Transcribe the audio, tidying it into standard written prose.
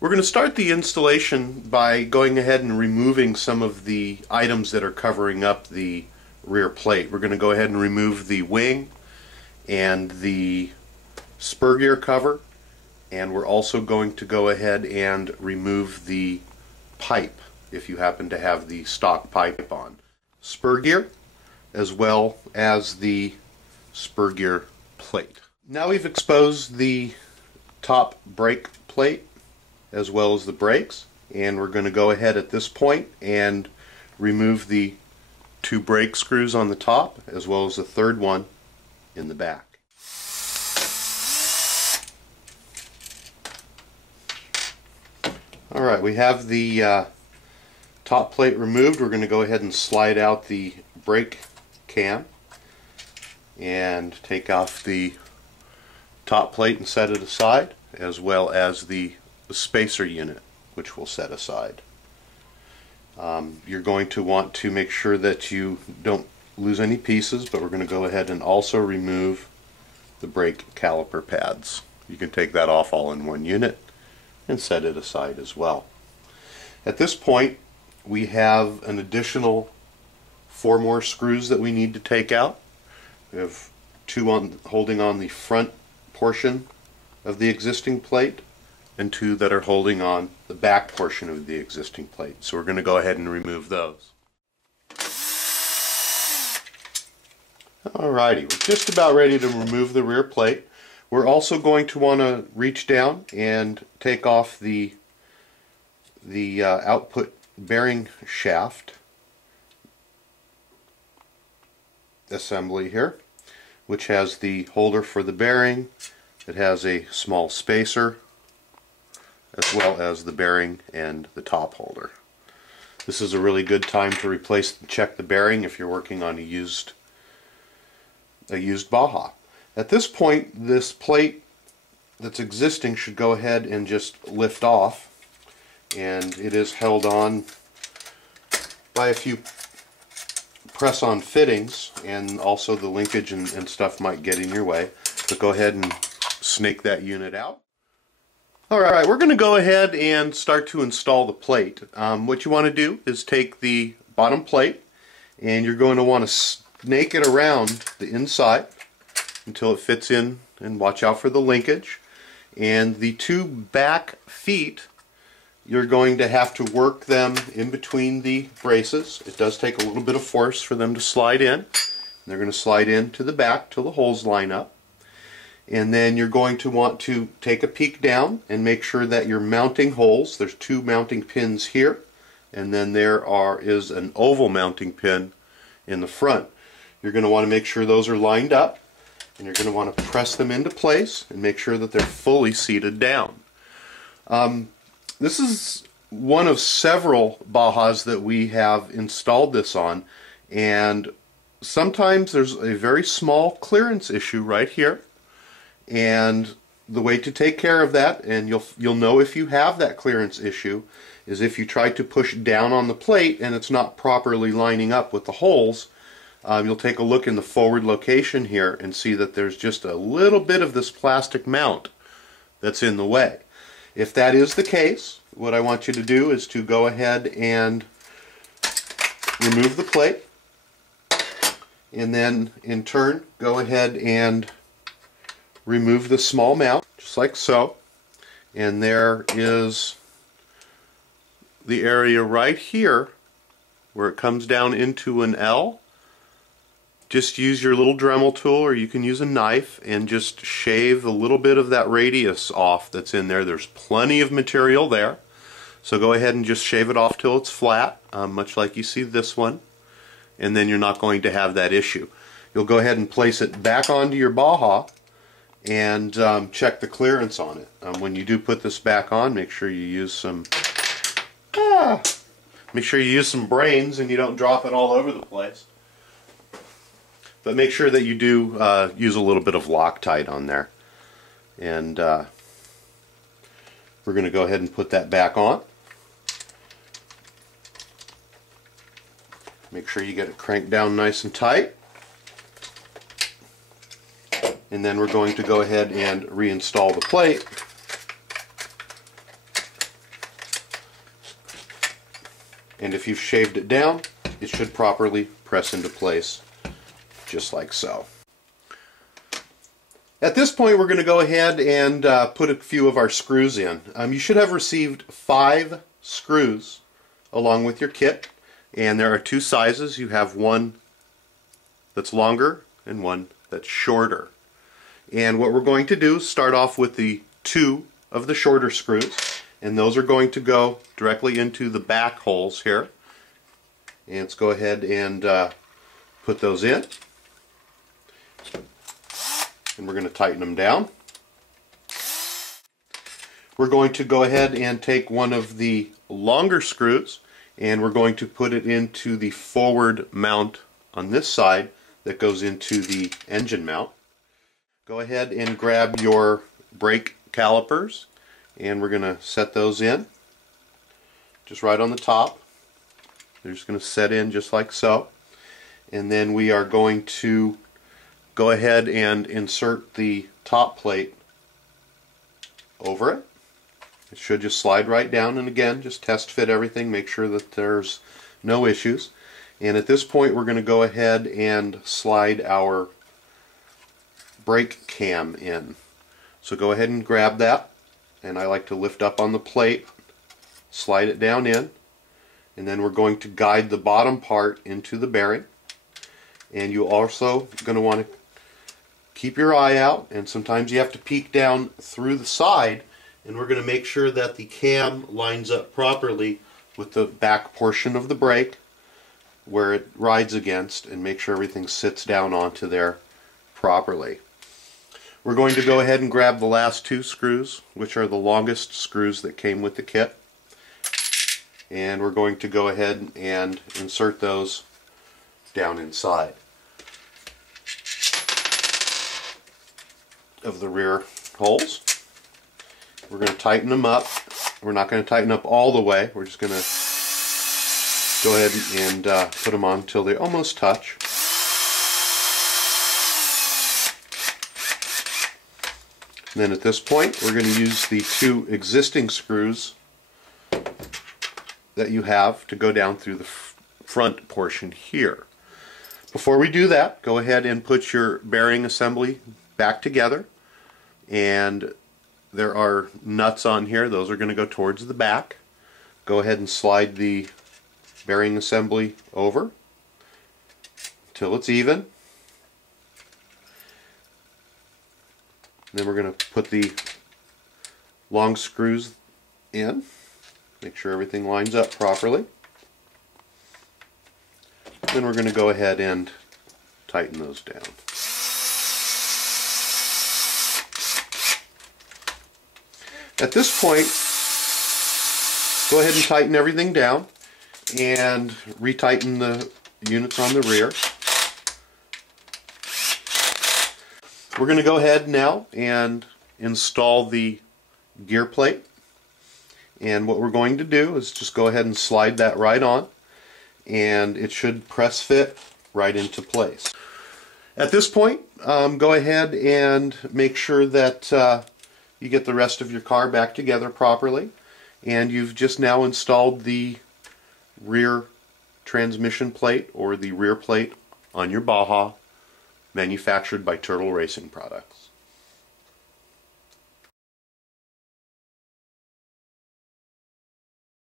We're going to start the installation by going ahead and removing some of the items that are covering up the rear plate. We're going to go ahead and remove the wing and the spur gear cover, and we're also going to go ahead and remove the pipe if you happen to have the stock pipe on. Spur gear as well as the spur gear plate. Now we've exposed the top brake plate as well as the brakes, and we're going to go ahead at this point and remove the 2 brake screws on the top as well as the third one in the back. Alright, we have the top plate removed. We're going to go ahead and slide out the brake cam and take off the top plate and set it aside, as well as the spacer unit, which we'll set aside. You're going to want to make sure that you don't lose any pieces, but we're going to go ahead and also remove the brake caliper pads. You can take that off all in one unit and set it aside as well. At this point, we have an additional 4 more screws that we need to take out. We have 2 holding on the front portion of the existing plate, and 2 that are holding on the back portion of the existing plate. So we're going to go ahead and remove those. Alrighty, we're just about ready to remove the rear plate. We're also going to want to reach down and take off the output bearing shaft assembly here, which has the holder for the bearing. It has a small spacer as well as the bearing and the top holder. This is a really good time to replace and check the bearing if you're working on a used Baja. At this point, this plate that's existing should go ahead and just lift off, and it is held on by a few press-on fittings, and also the linkage and stuff might get in your way. But go ahead and snake that unit out. Alright, we're going to go ahead and start to install the plate. What you want to do is take the bottom plate, and you're going to want to snake it around the inside until it fits in, and watch out for the linkage. And the 2 back feet, you're going to have to work them in between the braces. It does take a little bit of force for them to slide in. They're going to slide in to the back till the holes line up. And then you're going to want to take a peek down and make sure that your mounting holes, there's 2 mounting pins here, and then there is an oval mounting pin in the front. You're going to want to make sure those are lined up, and you're going to want to press them into place and make sure that they're fully seated down. This is one of several Bajas that we have installed this on, and sometimes there's a very small clearance issue right here. And the way to take care of that, and you'll know if you have that clearance issue, is if you try to push down on the plate and it's not properly lining up with the holes. You'll take a look in the forward location here and see that there's just a little bit of this plastic mount that's in the way. If that is the case, what I want you to do is to go ahead and remove the plate, and then in turn go ahead and remove the small mount, just like so. And there is the area right here where it comes down into an L. Just use your little Dremel tool, or you can use a knife, and just shave a little bit of that radius off that's in there. There's plenty of material there. So go ahead and just shave it off till it's flat, much like you see this one. And then you're not going to have that issue. You'll go ahead and place it back onto your Baja and check the clearance on it. When you do put this back on, make sure you use some brains and you don't drop it all over the place. But make sure that you do use a little bit of Loctite on there. And we're going to go ahead and put that back on. Make sure you get it cranked down nice and tight. And then we're going to go ahead and reinstall the plate And if you've shaved it down, it should properly press into place, just like so. At this point, we're going to go ahead and put a few of our screws in. You should have received 5 screws along with your kit, and there are 2 sizes. You have one that's longer and one that's shorter. And what we're going to do is start off with the 2 of the shorter screws, and those are going to go directly into the back holes here. And let's go ahead and put those in. And we're going to tighten them down. We're going to go ahead and take one of the longer screws, and we're going to put it into the forward mount on this side that goes into the engine mount. Go ahead and grab your brake calipers, and we're going to set those in just right on the top. They're just going to set in just like so. And then we are going to go ahead and insert the top plate over it. It should just slide right down, and again, just test fit everything, make sure that there's no issues. And at this point, we're going to go ahead and slide our brake cam in. So go ahead and grab that, and I like to lift up on the plate, slide it down in, and then we're going to guide the bottom part into the bearing. And you're also going to want to keep your eye out, and sometimes you have to peek down through the side, and we're going to make sure that the cam lines up properly with the back portion of the brake where it rides against, and make sure everything sits down onto there properly. We're going to go ahead and grab the last 2 screws, which are the longest screws that came with the kit, and we're going to go ahead and insert those down inside of the rear holes. We're going to tighten them up. We're not going to tighten up all the way. We're just going to go ahead and put them on until they almost touch. And then at this point, we're going to use the 2 existing screws that you have to go down through the front portion here. Before we do that, go ahead and put your bearing assembly back together, and there are nuts on here. Those are going to go towards the back. Go ahead and slide the bearing assembly over until it's even. Then we're going to put the long screws in. Make sure everything lines up properly. Then we're going to go ahead and tighten those down. At this point, go ahead and tighten everything down and retighten the units on the rear. We're going to go ahead now and install the gear plate. And what we're going to do is just go ahead and slide that right on, and it should press fit right into place. At this point, go ahead and make sure that you get the rest of your car back together properly, and you've just now installed the rear transmission plate or the rear plate on your Baja, manufactured by Turtle Racing Products.